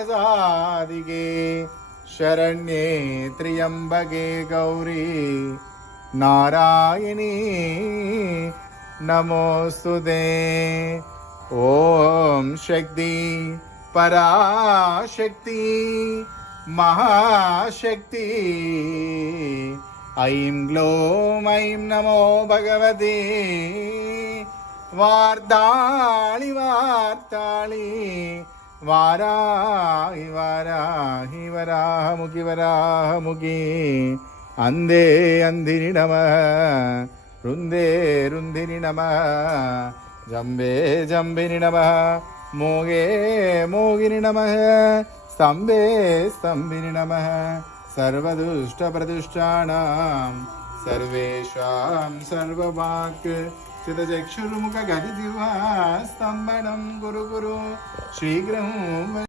साधिके शरण्ये त्र्यंबके गौरी नारायणी नमोस्तुते। ओम शक्ति पराशक्ति महाशक्ति ऐं ग्लौं ऐं नमो भगवते वार्ताळि वार्ताळि वाराहि वाराहि वराहमुखि वराहमुखि अंधे अंधिनि नमः रुंदे रुंदिनि नमः जम्बे जम्बिनि नमः मोगे मोगिनि नमः स्तम्भे स्तम्भिनि नमः सर्वदुष्टप्रदुष्टानां सर्वेषां सर्ववाक् चितचक्षुर्मुखगदिजिह्वा स्तम्भनं कुरु कुरु शीघ्रं